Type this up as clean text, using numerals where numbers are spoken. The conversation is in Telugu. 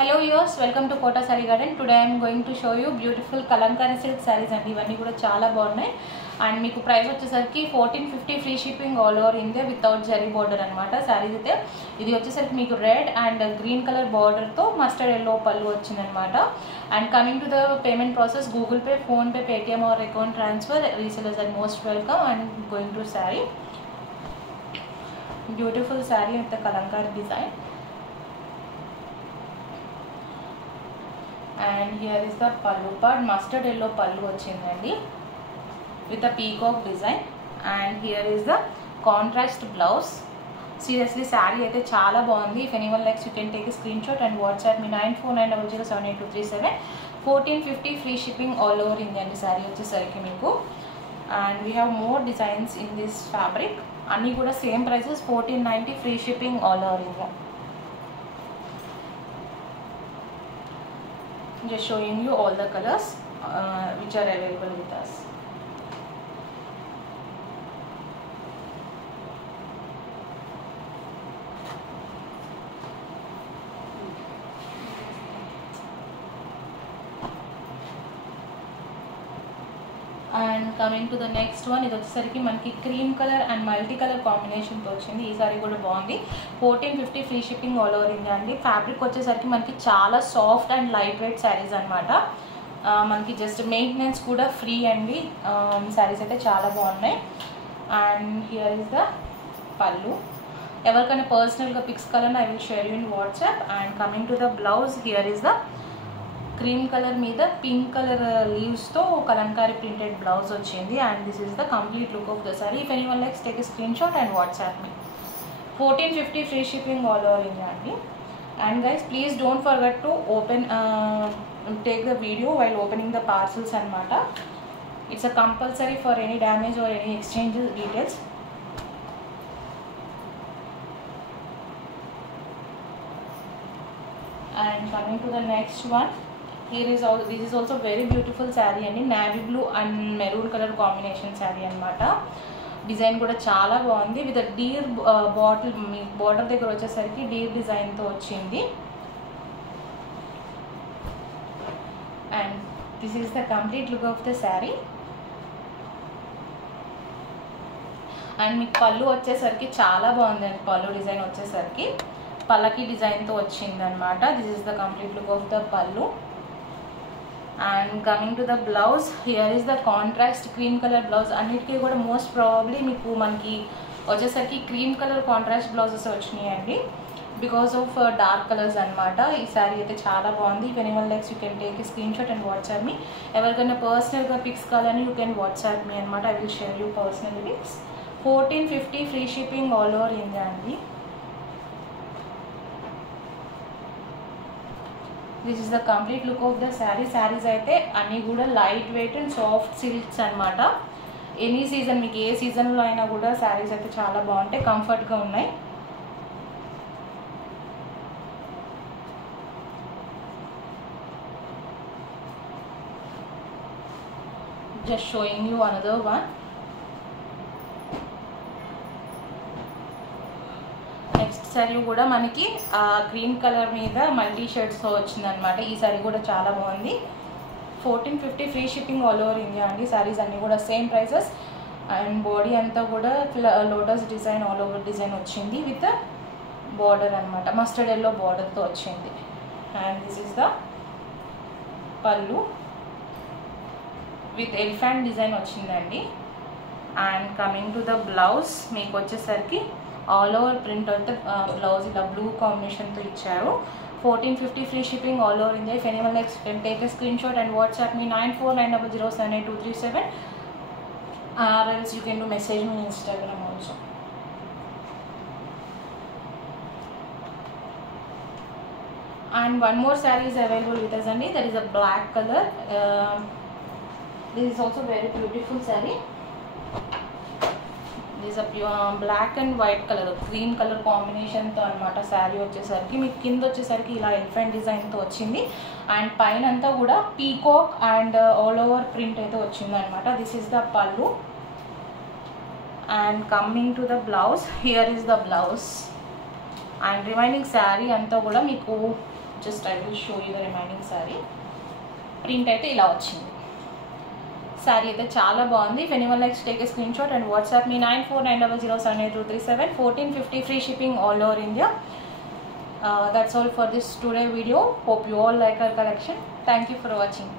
Hello viewers, welcome to Kota Saree Garden. Today I am going to show you beautiful Kalankari silk sarees and ఇవన్నీ కూడా చాలా బాగున్నాయి. అండ్ మీకు ప్రైస్ వచ్చేసరికి 1450 free shipping all over India without zari border అన్నమాట. సారీస్ అయితే ఇది వచ్చేసరికి మీకు red and green colour border తో మస్టర్డ్ ఎల్లో పళ్ళు వచ్చిందన్నమాట. And coming to the payment process, Google Pay, PhonePe, Paytm or account transfer, resellers are most welcome. And going to saree, beautiful saree with the Kalamkari design. And here is the pallu part, mustard yellow pallu వచ్చిందండి with a peacock design. And here is the contrast blouse. Seriously saree అయితే చాలా బాగుంది. If anyone likes, you can take a screenshot and WhatsApp me 9490078237. 1450 free shipping all over India అండి saree వచ్చేసరికి మీకు. And we have more designs in this fabric. అన్నీ కూడా same prices, 1490 free shipping all over India. Just showing you all the colors which are available with us. And coming to the next one, ఇది వచ్చేసరికి మనకి cream colour and multi colour కాంబినేషన్తో వచ్చింది. ఈ సారీ కూడా బాగుంది. 1450 free shipping all over India అండి. ఫ్యాబ్రిక్ వచ్చేసరికి మనకి చాలా soft and light weight saris అనమాట. మనకి జస్ట్ మెయింటెనెన్స్ కూడా ఫ్రీ అండి. శారీస్ అయితే చాలా బాగున్నాయి. అండ్ హియర్ ఇస్ ద పళ్ళు. ఎవరికైనా పర్సనల్గా పిక్స్ కావాలన్నా I will share you in WhatsApp. And coming to the blouse, here is the cream colour మీద పింక్ కలర్ లీవ్స్తో కలంకారీ ప్రింటెడ్ బ్లౌజ్ వచ్చింది. And this is the complete look of the sari. If anyone likes, take a screenshot and WhatsApp me. 1450 free shipping all over India అండి. And guys, please don't forget to open take the video while opening the parcels అనమాట. It's a compulsory for any damage or any exchange details. And coming to the next one, here is all, this is also very beautiful saree అండి. navy blue and maroon color combination saree అన్నమాట. డిజైన్ కూడా చాలా బాగుంది. విత్ డీర్ బాటిల్, మీ బార్డర్ దగ్గర వచ్చేసరికి డీర్ డిజైన్తో వచ్చింది. And this is the complete look of the saree. అండ్ మీకు పళ్ళు వచ్చేసరికి చాలా బాగుందండి. పళ్ళు డిజైన్ వచ్చేసరికి పల్లకి డిజైన్తో వచ్చింది అనమాట. This is the complete look of the pallu. And coming to the blouse, here is the contrast cream colour blouse. అన్నిటికీ కూడా మోస్ట్ ప్రాబబ్లీ మీకు మనకి వచ్చేసరికి క్రీమ్ కలర్ కాంట్రాస్ట్ బ్లౌజెస్ వచ్చినాయండి బికాస్ ఆఫ్ డార్క్ కలర్స్ అనమాట. ఈ శారీ అయితే చాలా బాగుంది. If anyone likes, you can take a screenshot and WhatsApp me. ఎవరికైనా పర్సనల్గా పిక్స్ కావాలని యూ కెన్ వాట్సాప్ మీ అనమాట. I will share you personal pics. 1450 free shipping all over India అండి. This is the complete look of the sari. Saris అయితే అన్నీ కూడా light weight and soft silks అనమాట. ఎనీ సీజన్, మీకు ఏ సీజన్లో అయినా కూడా శారీస్ అయితే చాలా బాగుంటాయి, కంఫర్ట్గా ఉన్నాయి. Just showing you another one. Next sari కూడా మనకి గ్రీన్ కలర్ మీద మల్టీ షేడ్స్తో వచ్చిందనమాట. ఈ శారీ కూడా చాలా బాగుంది. 1450 free shipping all over India అండి. శారీస్ అన్నీ కూడా సేమ్ ప్రైసెస్. అండ్ బాడీ అంతా కూడా lotus design, all over design వచ్చింది విత్ బార్డర్ అనమాట. మస్టర్డ్ ఎల్లో బార్డర్తో వచ్చింది. అండ్ దిస్ ఈస్ ద పళ్ళు విత్ ఎలిఫెంట్ డిజైన్ వచ్చిందండి. And coming to the blouse, మీకు వచ్చేసరికి ఆల్ ఓవర్ ప్రింట్ అయితే బ్లౌజ్ ఇలా బ్లూ కాంబినేషన్తో ఇచ్చారు. 1450 free shipping all over India. If anyone likes, you can take a screenshot and WhatsApp me 9490078237. or else you can do message me on Instagram also. And one more saree is available with us అండి. that is a black color. This is also very beautiful saree. This is a black and white color, green color combination తో అనమాట. శారీ వచ్చేసరికి మీకు కింద వచ్చేసరికి ఇలా ఎలిఫెంట్ డిజైన్తో వచ్చింది. అండ్ పైన అంతా కూడా peacock and all over print అయితే వచ్చింది అనమాట. This is the pallu. And coming to the blouse, here is the blouse. And remaining sari అంతా కూడా మీకు just I will show you the remaining sari. Print అయితే ఇలా వచ్చింది. శారీ అయితే చాలా బాగుంది. If anyone likes take a screenshot and WhatsApp me 9490078237. 1450 free shipping all over India. That's all for this today video. Hope you all like our collection. Thank you for watching.